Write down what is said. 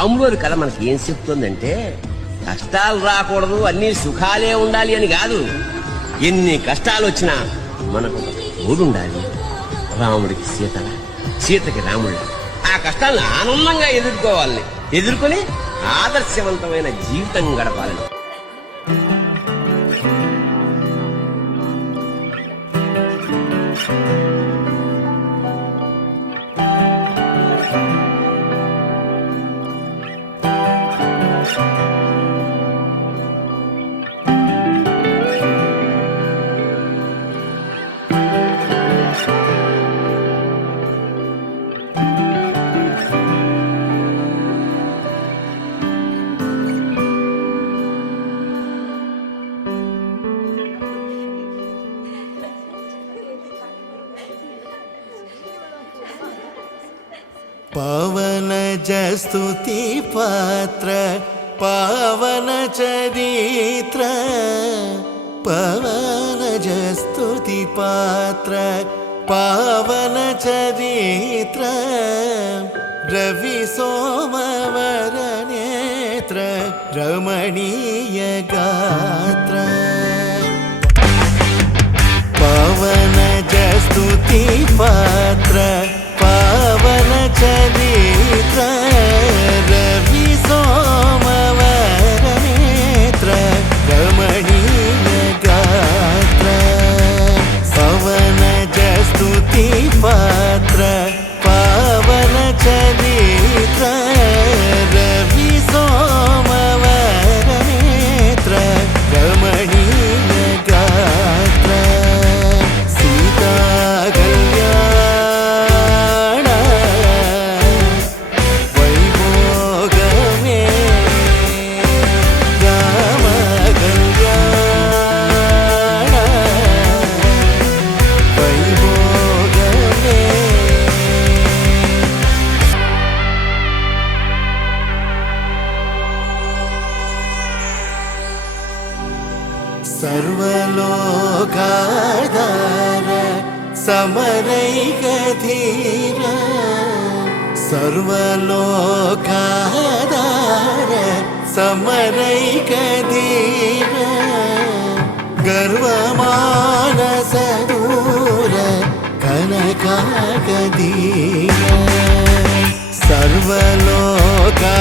రాములోని కథ మనకి ఏం చెప్తుందంటే కష్టాలు రాకూడదు, అన్ని సుఖాలే ఉండాలి అని కాదు. ఎన్ని కష్టాలు వచ్చినా మనకు ఒక తోడు ఉండాలి. రాముడికి సీత, సీతకి రాముడు. ఆ కష్టాలను ఆనందంగా ఎదుర్కోవాలని, ఎదుర్కొని ఆదర్శవంతమైన జీవితం గడపాలని. పవన జస్తుతి పాత్ర పవన చరిత్ర, పవన జస్తుతి పాత్ర పవన చరిత్ర, రవి సోమవర నేత్ర రమణీయ గాత్ర. పవన జస్తుతి పాత్ర పవన చరిత్ర, రవి సోమవర నేత్ర రమణీయ గాత్ర. పవన జస్తుతి పాత్ర పవన చరిత్ర, రవి సోమవర నేత్ర రమణీయ గాత్ర. సీతా सर्वलोकाधार समरैकधीर, सर्वलोकाधार समरैकधीर, गर्वमानसदूर कनकाकधीर. सर्वलोका